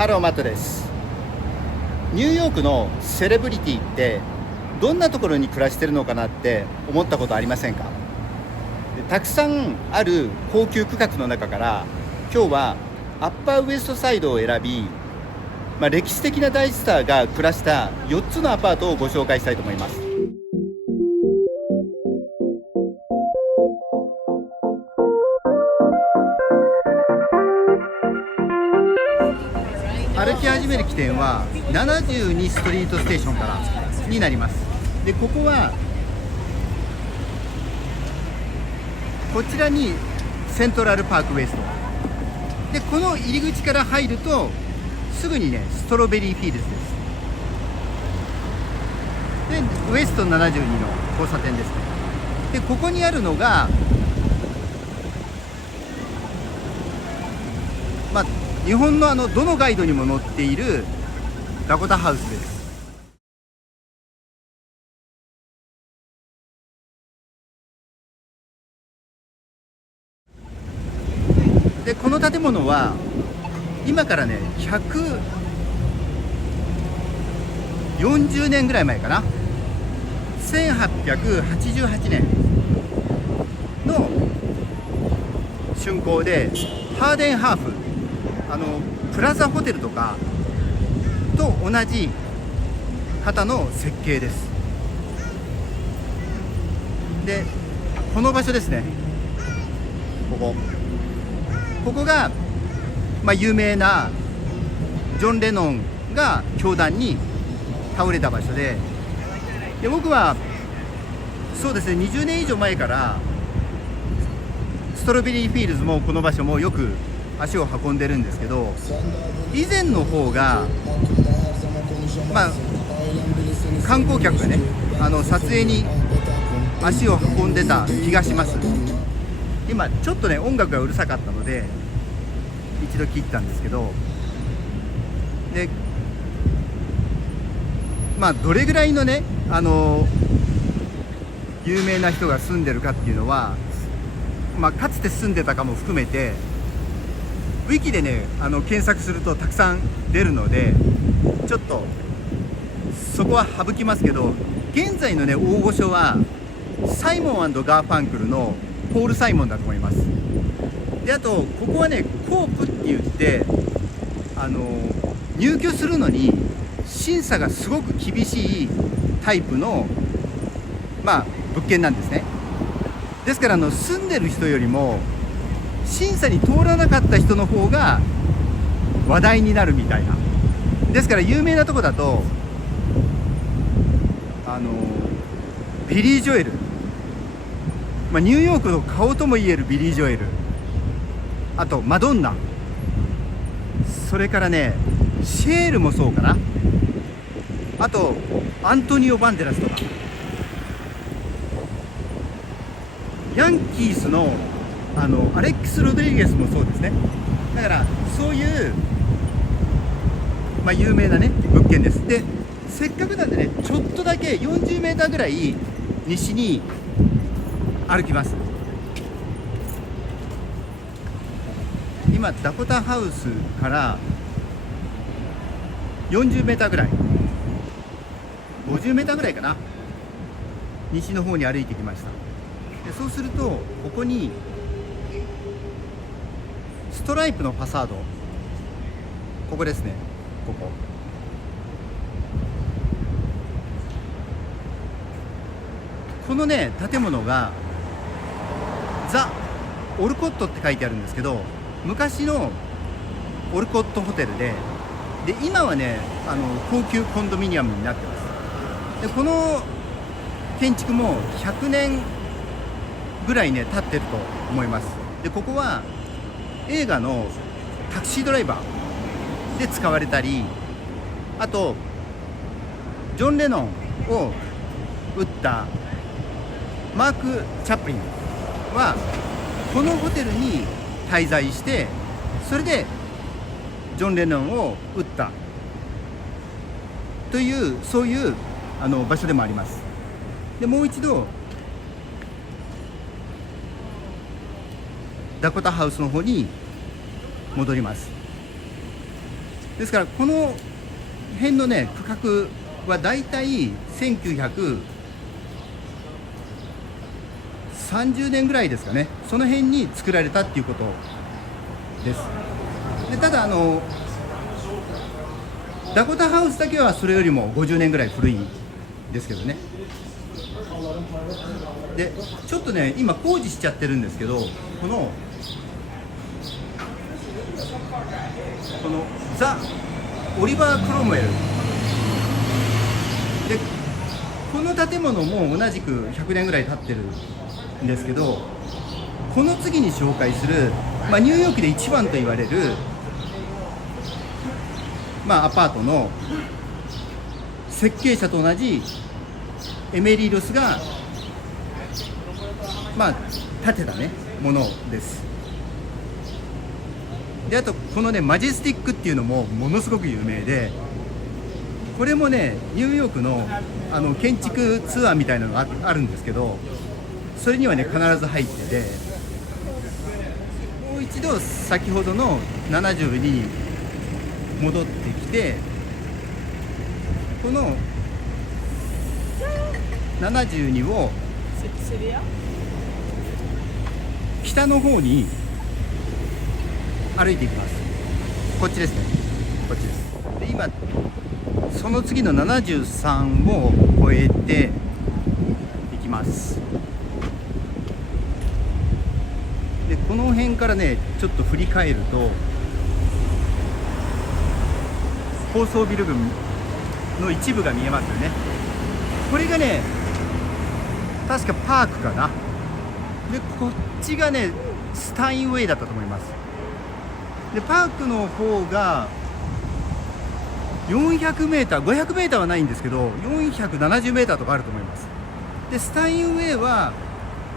ハロー、マットです。ニューヨークのセレブリティってどんなところに暮らしてるのかなって思ったことありませんか？たくさんある高級区画の中から今日はアッパーウエストサイドを選び、歴史的な大スターが暮らした4つのアパートをご紹介したいと思います。歩き始める起点は72ストリートステーションからになります。で、ここはこちらにセントラルパークウエストで、この入り口から入るとすぐにねストロベリーフィールズです。で、ウエスト72の交差点ですね。で、ここにあるのが日本のどのガイドにも載っているダコタハウスです。で、この建物は今からね140年ぐらい前かな、1888年の竣工で、ハーデンハーフプラザホテルとかと同じ型の設計です。で、この場所ですね、ここが、有名なジョン・レノンが凶弾に倒れた場所で、僕はそうですね、20年以上前からストロベリーフィールズもこの場所もよく足を運んでるんですけど、以前の方が観光客がね撮影に足を運んでた気がします。今ちょっとね音楽がうるさかったので一度切ったんですけど、でどれぐらいのね有名な人が住んでるかっていうのは、かつて住んでたかも含めてウィキでね検索するとたくさん出るので、ちょっとそこは省きますけど、現在のね大御所はサイモン&ガーファンクルのポール・サイモンだと思います。で、あとここはねコープって言って入居するのに審査がすごく厳しいタイプの物件なんですね。ですから住んでる人よりも審査に通らなかった人の方が話題になるみたいな。ですから有名なとこだとビリー・ジョエル、ニューヨークの顔ともいえるビリー・ジョエル、あとマドンナ、それからねシェールもそうかな、あとアントニオ・バンデラスとか、ヤンキースのアレックス・ロドリゲスもそうですね。だからそういう、有名なね物件です。で、せっかくなんでねちょっとだけ40メーターぐらい西に歩きます。今ダコタハウスから40メーターぐらい、50メーターぐらいかな、西の方に歩いてきました。で、そうするとここにストライプのファサード、ここですね、このね建物がザ・オルコットって書いてあるんですけど、昔のオルコットホテルで、今はね高級コンドミニアムになってます。で、この建築も100年ぐらいね経ってると思います。で、ここは映画のタクシードライバーで使われたり、あとジョン・レノンを撃ったマーク・チャップリンはこのホテルに滞在して、それでジョン・レノンを撃ったという、そういう場所でもあります。で、もう一度ダコタハウスの方に戻ります。ですからこの辺のね区画はだいたい1930年ぐらいですかね、その辺に作られたっていうことです。でただダコタハウスだけはそれよりも50年ぐらい古いんですけどね。でちょっとね今工事しちゃってるんですけど、このザ・オリバー・クロムウェルで、この建物も同じく100年ぐらい経ってるんですけど、この次に紹介する、ニューヨークで一番と言われる、アパートの設計者と同じエメリー・ロスが建てたねものです。であとこのねマジェスティックっていうのもものすごく有名で、これもねニューヨークの建築ツアーみたいなのがあるんですけど、それにはね必ず入ってて、もう一度先ほどの72に戻ってきて、この72を北の方に歩いていきます。こっちですね、こっちです。で今その次の73を越えていきます。でこの辺からねちょっと振り返ると高層ビル群の一部が見えますよね。これがね確かパークかな。でこっちがねスタインウェイだったと思います。でパークの方が400メーター、500メーターはないんですけど470メーターとかあると思います。でスタインウェイは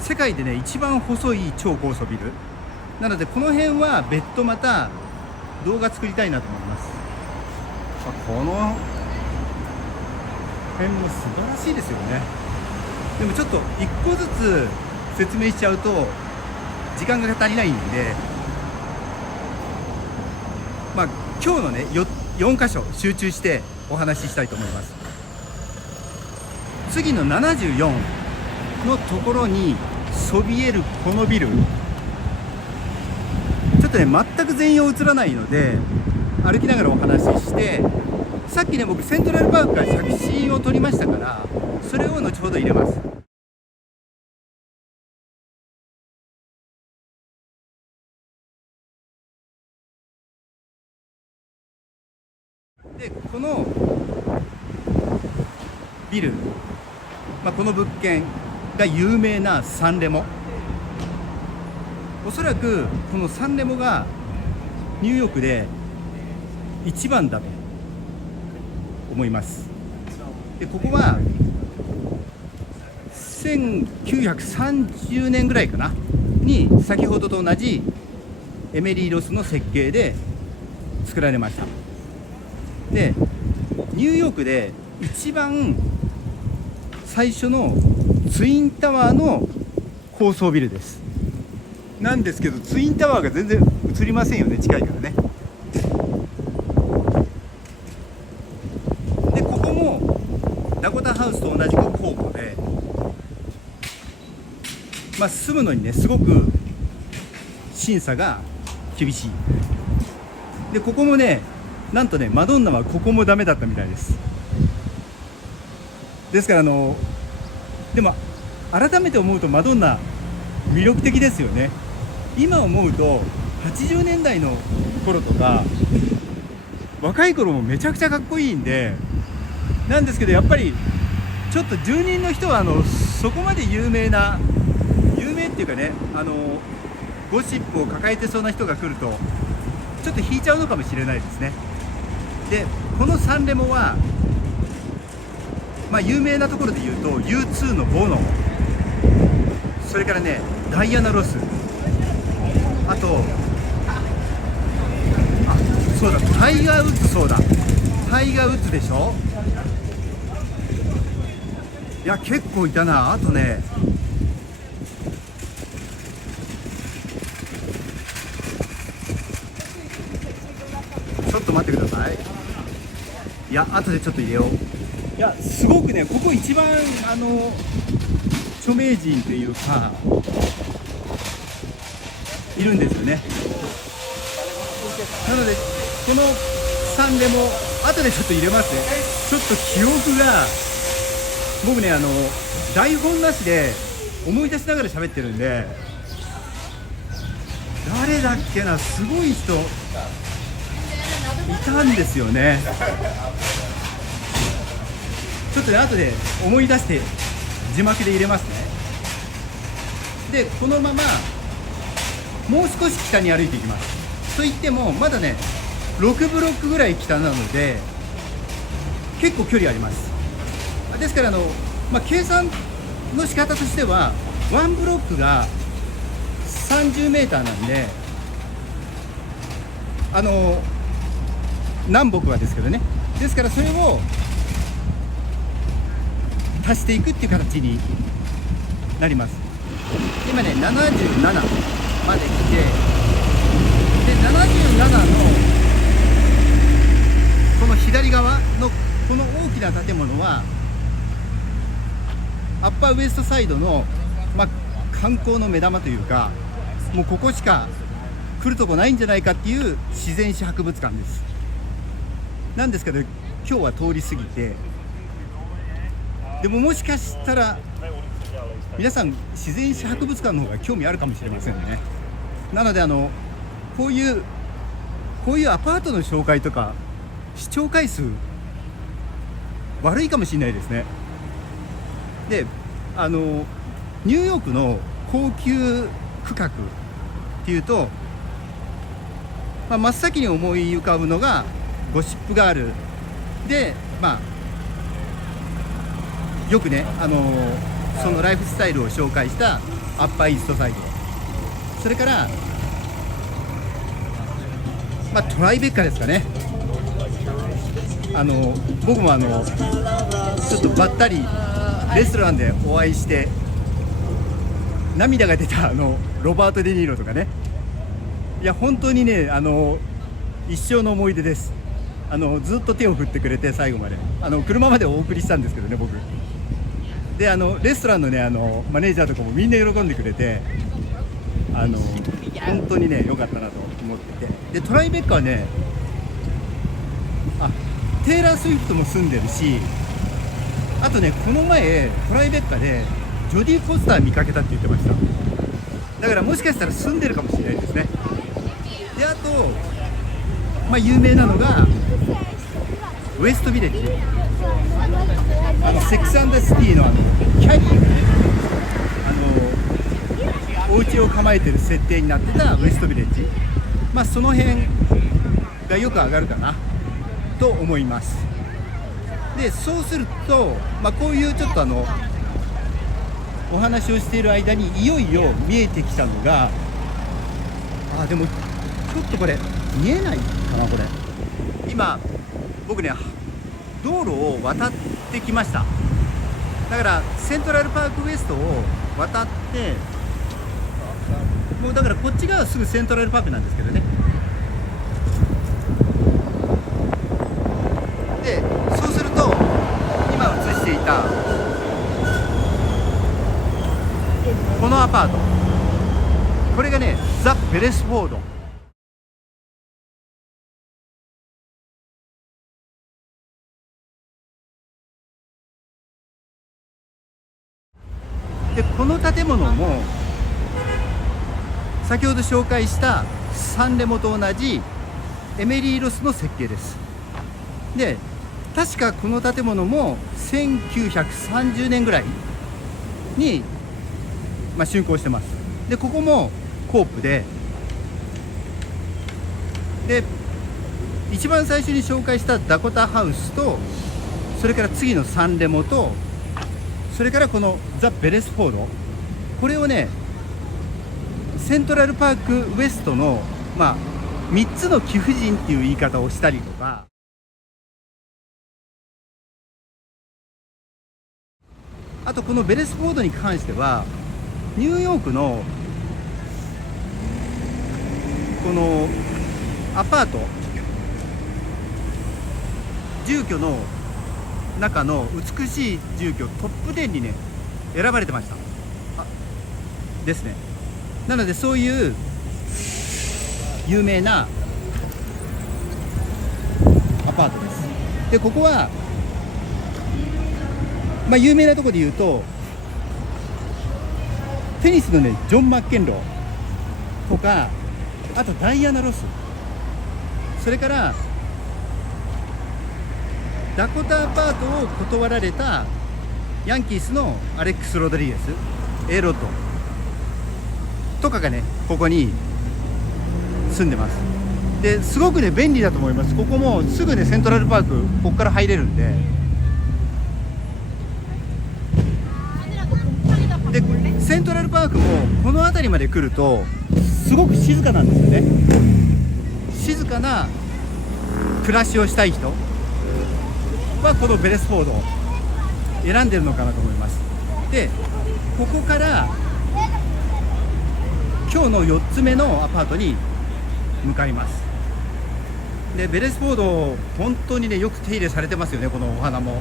世界でね一番細い超高層ビルなので、この辺は別途また動画作りたいなと思います。この辺も素晴らしいですよね。でもちょっと一個ずつ説明しちゃうと時間が足りないんで、今日のね 4箇所集中してお話ししたいと思います。次の74のところにそびえるこのビル、ちょっとね全く全容映らないので歩きながらお話しして、さっきね僕セントラルパークから写真を撮りましたから、それを後ほど入れます。でこのビル、この物件が有名なサンレモ、おそらくこのサンレモがニューヨークで一番だと思います。でここは1930年ぐらいかなに先ほどと同じエメリー・ロスの設計で作られました。でニューヨークで一番最初のツインタワーの高層ビルですなんですけど、ツインタワーが全然映りませんよね、近いからね。でここもダコタハウスと同じく高庫で、住むのにねすごく審査が厳しい。でここもねなんとねマドンナはここもダメだったみたいです。ですからでも改めて思うとマドンナ魅力的ですよね。今思うと80年代の頃とか若い頃もめちゃくちゃかっこいいんでなんですけど、やっぱりちょっと住人の人はそこまで有名っていうかねゴシップを抱えてそうな人が来るとちょっと引いちゃうのかもしれないですね。でこのサンレモは有名なところで言うと U2 のボノ、それからねダイアナ・ロス、あとそうだタイガー・ウッズ、そうだタイガー・ウッズでしょ。いや結構いたな。あとねちょっと待ってください。いや、後でちょっと入れよう。いや、すごくね、ここ一番著名人というかいるんですよね。なのでこの3でも後でちょっと入れますね。ちょっと記憶が、僕ね台本なしで思い出しながら喋ってるんで、誰だっけな、すごい人いたんですよね。ちょっとね後で思い出して字幕で入れますね。でこのままもう少し北に歩いていきます。といってもまだね6ブロックぐらい北なので結構距離あります。ですから計算の仕方としては1ブロックが30メーターなんで、南北はですけどね、ですからそれを足していくっていう形になります。今ね77まで来て、で77のこの左側のこの大きな建物はアッパーウエストサイドの、観光の目玉というか、もうここしか来るとこないんじゃないかっていう自然史博物館です。なんですけど今日は通り過ぎて、でももしかしたら皆さん自然史博物館の方が興味あるかもしれませんね。なのでこういうアパートの紹介とか視聴回数悪いかもしれないですね。でニューヨークの高級区画っていうと、真っ先に思い浮かぶのがゴシップガールで、よくねそのライフスタイルを紹介したアッパーイーストサイド、それからトライベッカですかね。僕もちょっとばったりレストランでお会いして涙が出たロバート・デ・ニーロとかね。いや本当にね一生の思い出です。ずっと手を振ってくれて最後まで車までお送りしたんですけどね僕で、レストランのねマネージャーとかもみんな喜んでくれて本当にね良かったなと思ってて、でトライベッカはねテイラー・スウィフトも住んでるし、あとねこの前トライベッカでジョディ・フォスター見かけたって言ってました。だからもしかしたら住んでるかもしれないですね。であと、有名なのがウエストビレッジ、セックス・アンダー・シティのキャリーがねお家を構えてる設定になってたウエストビレッジ、その辺がよく上がるかなと思います。でそうすると、こういうちょっとお話をしている間にいよいよ見えてきたのが、でもちょっとこれ見えないかな。これ今僕ね道路を渡ってきました。だからセントラルパークウエストを渡って、もうだからこっち側はすぐセントラルパークなんですけどね。でそうすると今映していたこのアパート、これがねザ・ベレスフォード。でこの建物も先ほど紹介したサンレモと同じエメリー・ロスの設計です。で確かこの建物も1930年ぐらいに、竣工してます。でここもコープで一番最初に紹介したダコタハウスと、それから次のサンレモと、それからこのザ・ベレスフォード、これをねセントラルパークウエストの3つの貴婦人っていう言い方をしたりとか、あとこのベレスフォードに関してはニューヨークのこのアパート住居の中の美しい住居トップ10にね選ばれてました。ですね。なのでそういう有名なアパートです。でここは有名なところで言うとテニスのねジョン・マッケンローとか、あとダイアナ・ロス、それからダコタアパートを断られたヤンキースのアレックス・ロドリゲス、Aロッドとかがねここに住んでます。ですごくね便利だと思います。ここもすぐねセントラルパークここから入れるんで、セントラルパークもこの辺りまで来るとすごく静かなんですよね。静かな暮らしをしたい人はこのベレスフォードを選んでるのかなと思います。でここから今日の4つ目のアパートに向かいます。でベレスフォード本当にねよく手入れされてますよね、このお花も。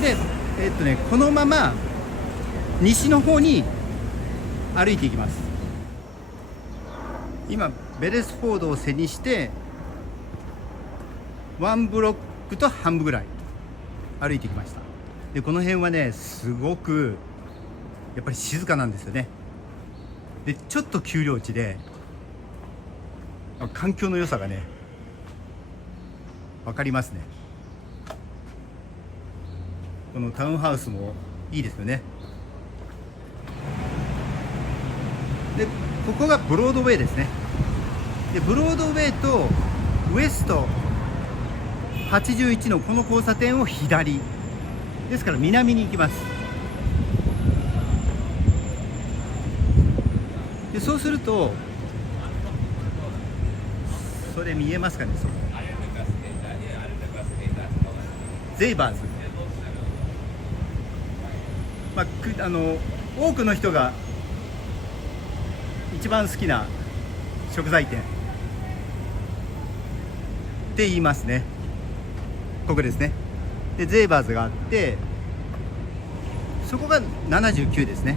でこのまま西の方に歩いていきます。今ベレスフォードを背にして1ブロックと半分ぐらい歩いてきました。でこの辺はねすごくやっぱり静かなんですよね。でちょっと丘陵地で環境の良さがね分かりますね。このタウンハウスもいいですよね。でここがブロードウェイですね。でブロードウェイとウエスト81のこの交差点を左ですから南に行きます。でそうするとそれ見えますかね、そこゼイバーズ、多くの人が一番好きな食材店って言いますね。ここですね。でゼイバーズがあってそこが79ですね。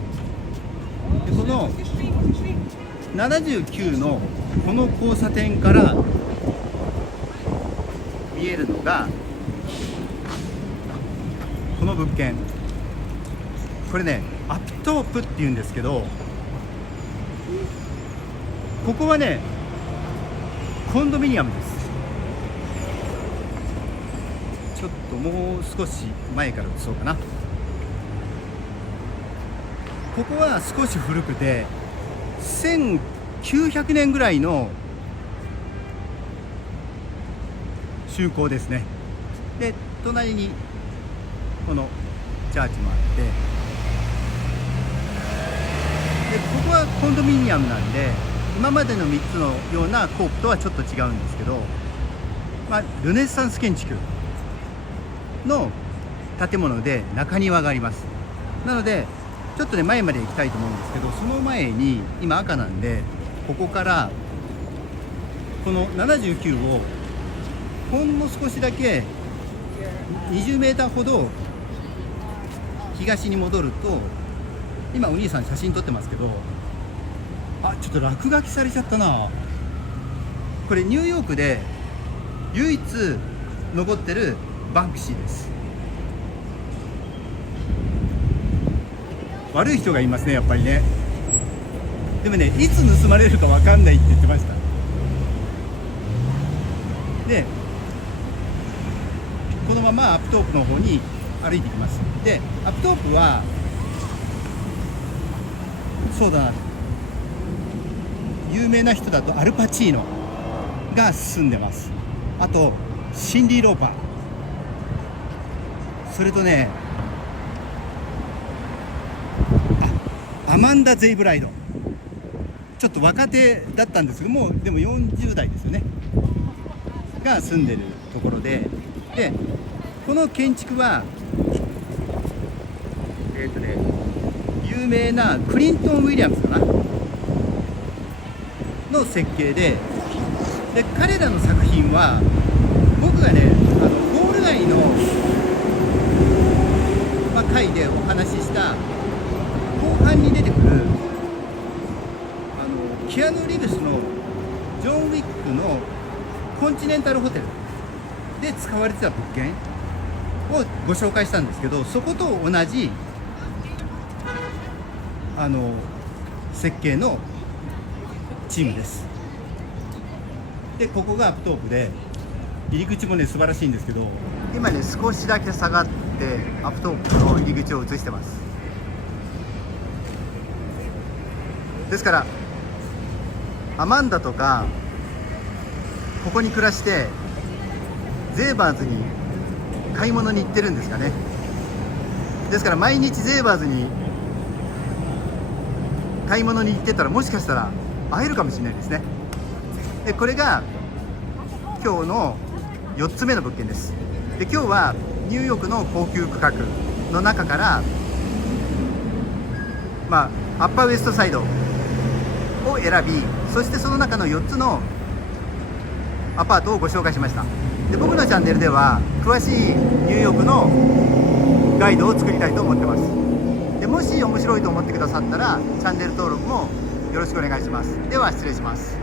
でこの79のこの交差点から見えるのがこの物件。これねアップトープっていうんですけど、ここはねコンドミニアムです。ちょっともう少し前から映そうかな。ここは少し古くて1900年ぐらいの竣工ですね。で隣にこのチャーチもあって、でここはコンドミニアムなんで今までの3つのようなコープとはちょっと違うんですけど、ルネッサンス建築の建物で中庭があります。なのでちょっとね前まで行きたいと思うんですけど、その前に今赤なんでここからこの79をほんの少しだけ20メーターほど東に戻ると、今お兄さん写真撮ってますけど、ちょっと落書きされちゃったな。これニューヨークで唯一残ってるバンクシーです。悪い人がいますね、やっぱりね。でもねいつ盗まれるか分かんないって言ってました。でこのままアップトープの方に歩いていきます。でアップトープはそうだな、有名な人だとアルパチーノが住んでます。あとシンディ・ローパー、それとねアマンダ・ゼイブライド、ちょっと若手だったんですけどもでも40代ですよねが住んでるところで、でこの建築は有名なクリントン・ウィリアムズかなの設計で、で彼らの作品は僕がねウォール街の、回でお話しした後半に出てくるキアヌ・リブスのジョン・ウィックのコンチネンタルホテルで使われてた物件をご紹介したんですけど、そこと同じ設計のチームです。でここがアップトープで入り口もね素晴らしいんですけど、今ね少しだけ下がってアップトープの入り口を映してます。ですからアマンダとかここに暮らしてゼーバーズに買い物に行ってるんですかね。ですから毎日ゼーバーズに買い物に行ってたらもしかしたら会えるかもしれないですね。でこれが今日の4つ目の物件です。で今日はニューヨークの高級区画の中からアッパーウエストサイドを選び、そしてその中の4つのアパートをご紹介しました。で僕のチャンネルでは詳しいニューヨークのガイドを作りたいと思ってます。でもし面白いと思ってくださったらチャンネル登録もよろしくお願いします。では失礼します。